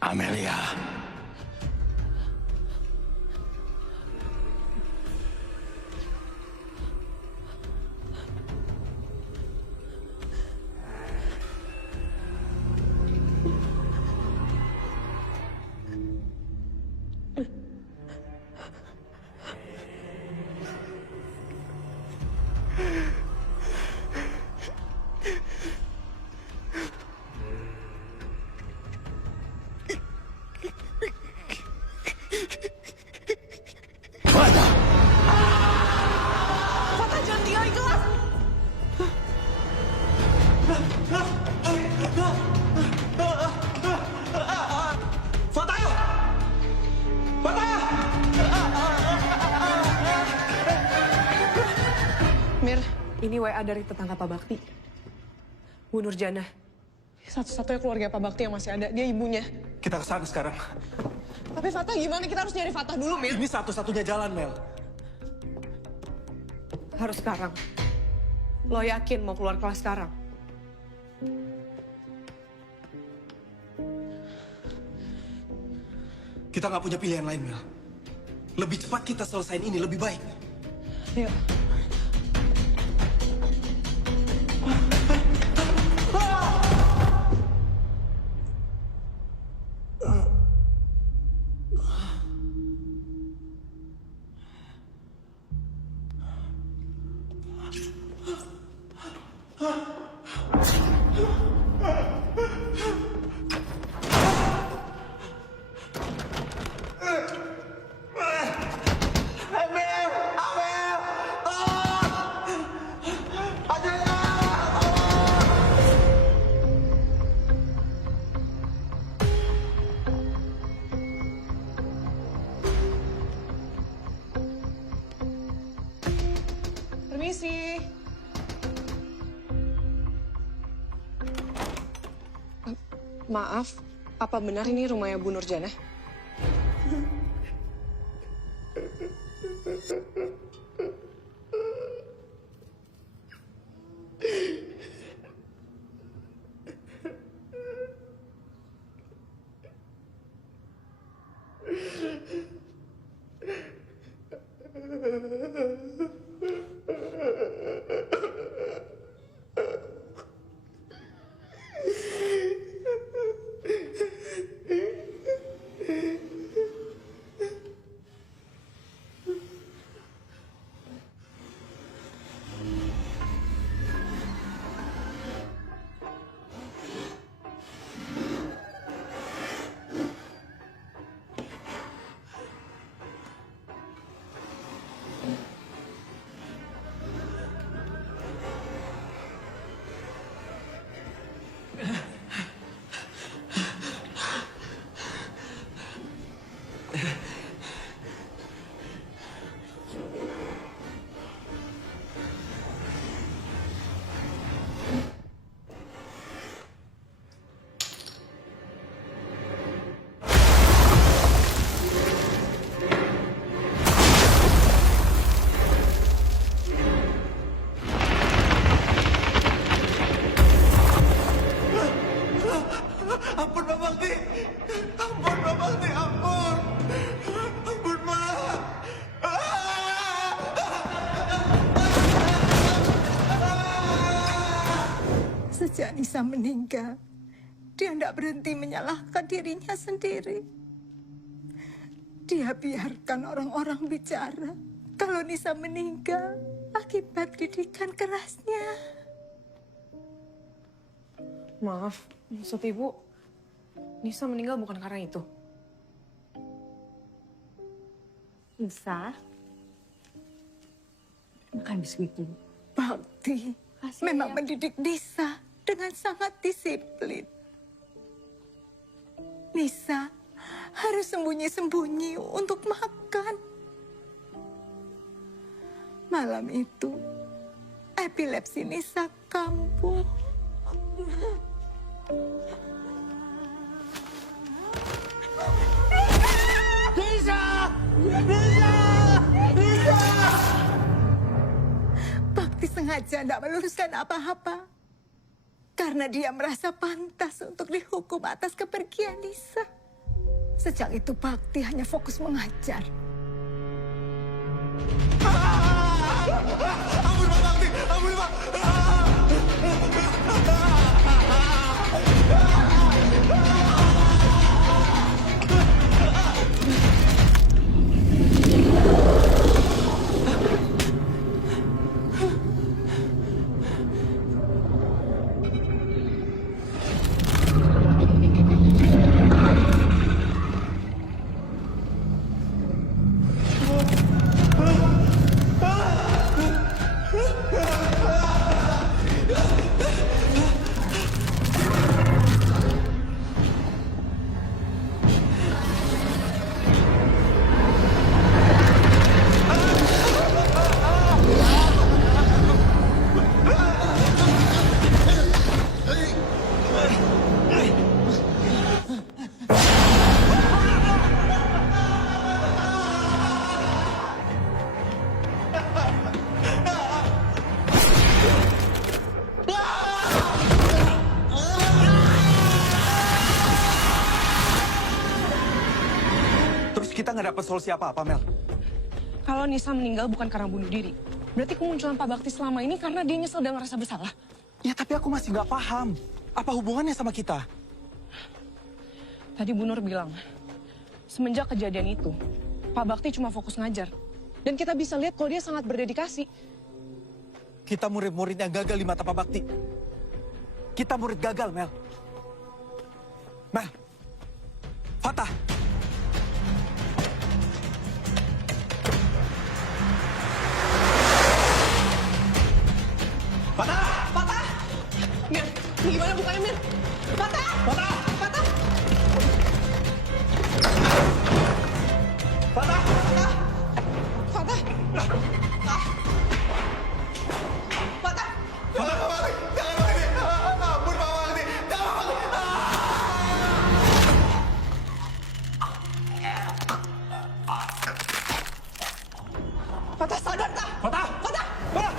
Amelia. Ini WA dari tetangga Pak Bakti. Bu Nurjana. Satu-satunya keluarga Pak Bakti yang masih ada. Dia ibunya. Kita ke sana sekarang. Tapi Fatah gimana? Kita harus nyari Fatah dulu, Mel. Ini satu-satunya jalan, Mel. Harus sekarang. Lo yakin mau keluar kelas sekarang? Kita nggak punya pilihan lain, Mel. Lebih cepat kita selesaiin ini, lebih baik. Ayo. Permisi. Maaf, apa benar ini rumahnya Bu Nurjana? Ampun, Pak Bakti. Ampun, Pak Bakti. Ampun. Ampun, Pak. Sejak Nisa meninggal, dia tidak berhenti menyalahkan dirinya sendiri. Dia biarkan orang-orang bicara kalau Nisa meninggal akibat didikan kerasnya. Maaf, maksud Ibu, Nisa meninggal bukan karena itu. Nisa, makan biskuit dulu. Bakti memang mendidik Nisa dengan sangat disiplin. Nisa harus sembunyi-sembunyi untuk makan. Malam itu, epilepsi Nisa kambuh. Nisa! Nisa! Nisa! Bakti sengaja tidak meluruskan apa-apa. Karena dia merasa pantas untuk dihukum atas kepergian Nisa. Sejak itu Bakti hanya fokus mengajar. Ampun, Pak Bakti! Ampun, Pak! Ah! kita nggak dapat solusi apa-apa, Mel. Kalau Nisa meninggal bukan karena bunuh diri, berarti kemunculan Pak Bakti selama ini karena dia nyesel dan ngerasa bersalah. Ya, tapi aku masih nggak paham. Apa hubungannya sama kita? Tadi Bu Nur bilang, semenjak kejadian itu, Pak Bakti cuma fokus ngajar. Dan kita bisa lihat kalau dia sangat berdedikasi. Kita murid-murid yang gagal di mata Pak Bakti. Kita murid gagal, Mel. Mel. Fatah. Patah! Patah! Mir, ini gimana bukanya, Mir? Patah! Patah! Patah! Patah! Patah! Patah! Patah! Patah! Jangan Pak Bakti, jangan Pak Bakti. Ampun Pak Bakti, jangan Pak Bakti. Patah, sadar tak? Patah! Patah! Patah!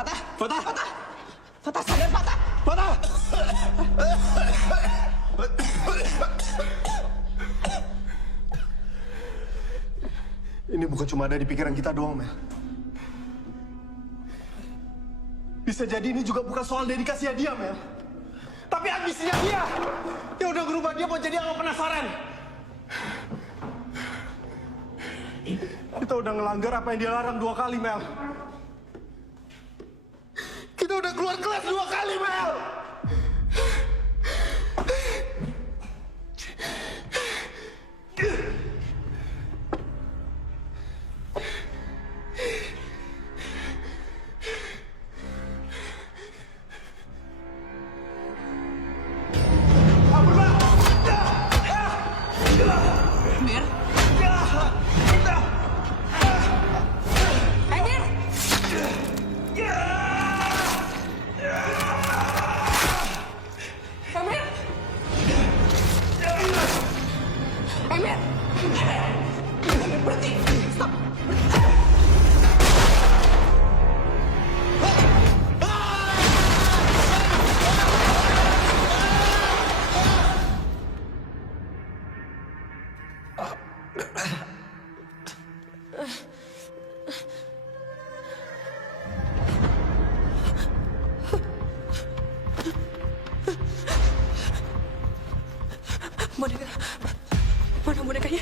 Patah! Patah! Patah! Patah, sadar, Patah! Patah! Ini bukan cuma ada di pikiran kita doang, Mel. Bisa jadi ini juga bukan soal dedikasinya dia, Mel. Tapi ambisinya dia. Dia udah berubah dia mau jadi orang penasaran. Kita udah ngelanggar apa yang dia larang 2 kali, Mel. Kita udah keluar kelas 2 kali, Mel. Mir? Emir! Emir! Emir, berhenti! Stop! Boneka. Mana bonekanya?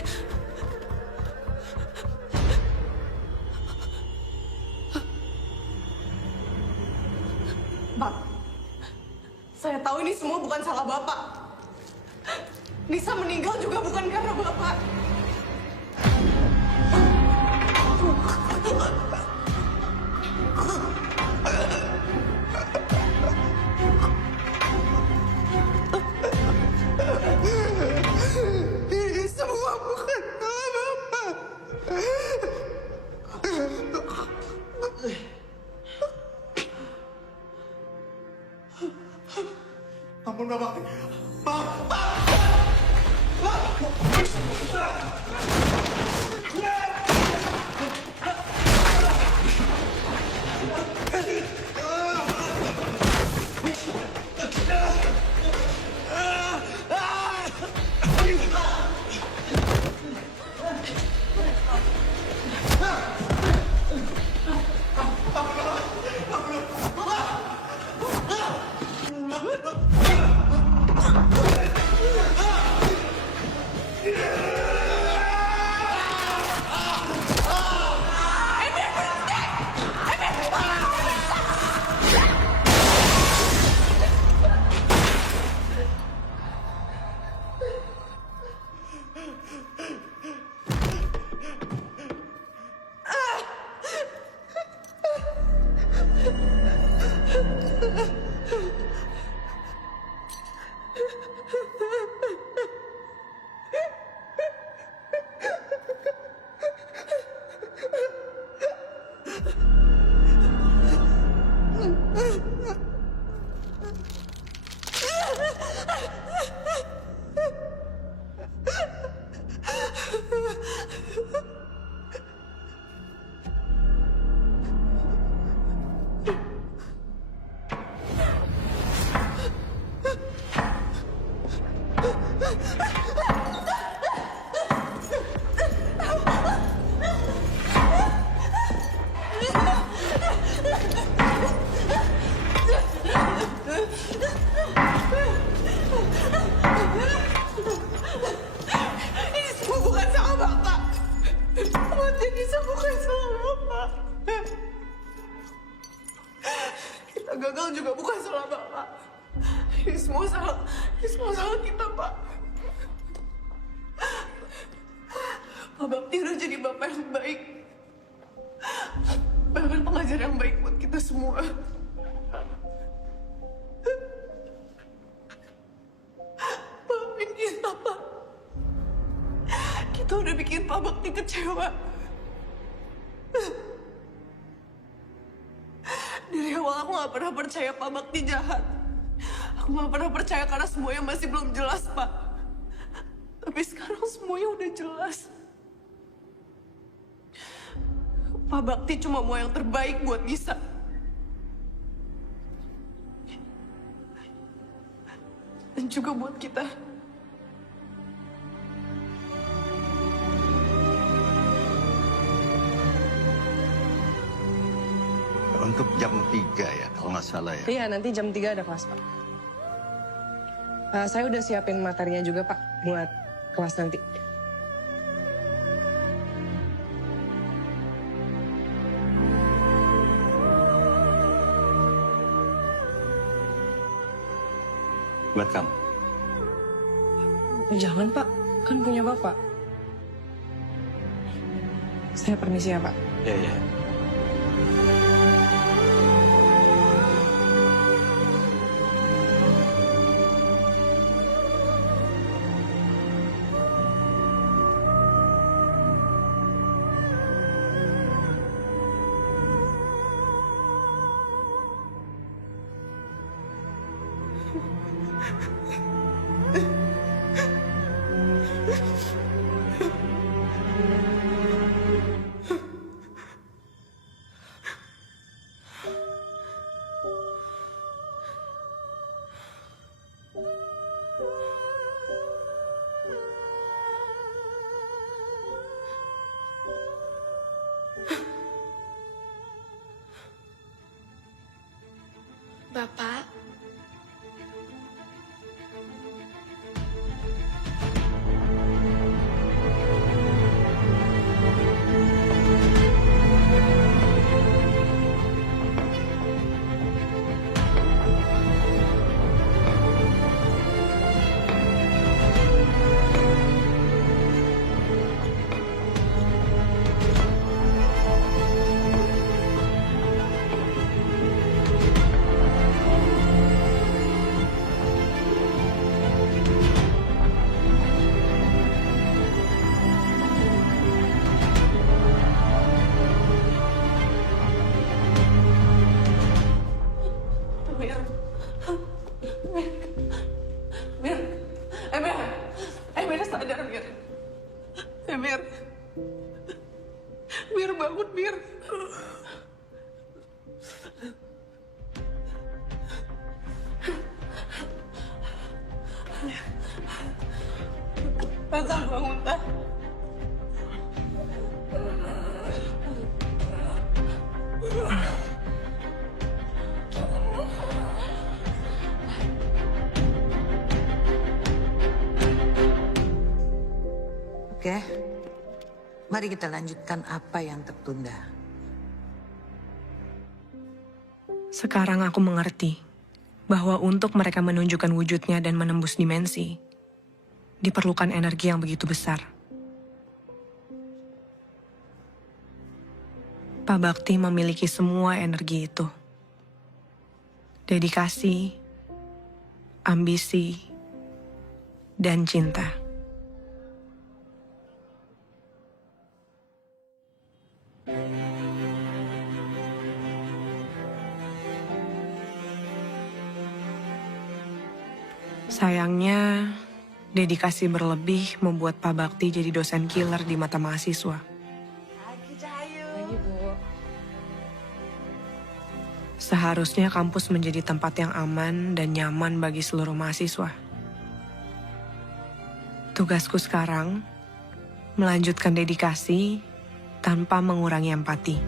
Bang, saya tahu ini semua bukan salah Bapak. Nisa meninggal juga bukan karena Bapak. Ini semua bukan salah Bapak. Ampun Pak Bakti. Pak! Tante udah bikin Pak Bakti kecewa. Dari awal aku gak pernah percaya Pak Bakti jahat. Aku gak pernah percaya karena semuanya masih belum jelas, Pak. Tapi sekarang semuanya udah jelas. Pak Bakti cuma mau yang terbaik buat Nisa. Dan juga buat kita. Untuk jam 3 ya, kalau nggak salah ya. Iya, nanti jam 3 ada kelas, Pak. Saya udah siapin materinya juga, Pak, buat kelas nanti. Buat kamu. Jangan, Pak. Kan punya Bapak. Saya permisi ya, Pak. Iya. Bapak, Mir sadar, Mir. Mir. Mir bangun, Mir. Tante bangun, Tante. Oke, mari kita lanjutkan apa yang tertunda. Sekarang aku mengerti bahwa untuk mereka menunjukkan wujudnya dan menembus dimensi, diperlukan energi yang begitu besar. Pak Bakti memiliki semua energi itu. Dedikasi, ambisi, dan cinta. Sayangnya, dedikasi berlebih membuat Pak Bakti jadi dosen killer di mata mahasiswa. Seharusnya kampus menjadi tempat yang aman dan nyaman bagi seluruh mahasiswa. Tugasku sekarang, melanjutkan dedikasi tanpa mengurangi empati.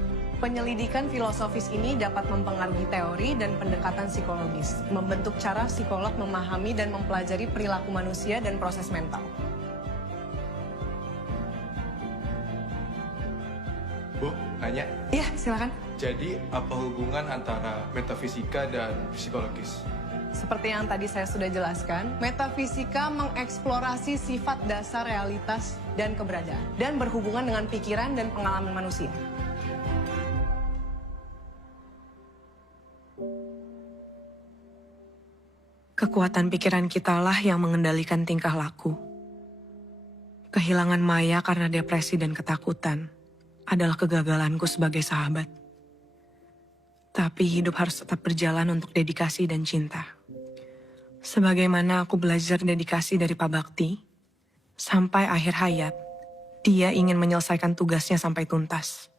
Penyelidikan filosofis ini dapat mempengaruhi teori dan pendekatan psikologis, membentuk cara psikolog memahami dan mempelajari perilaku manusia dan proses mental. Bu, nanya. Iya, silakan. Jadi, apa hubungan antara metafisika dan psikologis? Seperti yang tadi saya sudah jelaskan, metafisika mengeksplorasi sifat dasar realitas dan keberadaan, dan berhubungan dengan pikiran dan pengalaman manusia. Kekuatan pikiran kitalah yang mengendalikan tingkah laku. Kehilangan Maya karena depresi dan ketakutan adalah kegagalanku sebagai sahabat. Tapi hidup harus tetap berjalan untuk dedikasi dan cinta. Sebagaimana aku belajar dedikasi dari Pak Bakti, sampai akhir hayat, dia ingin menyelesaikan tugasnya sampai tuntas.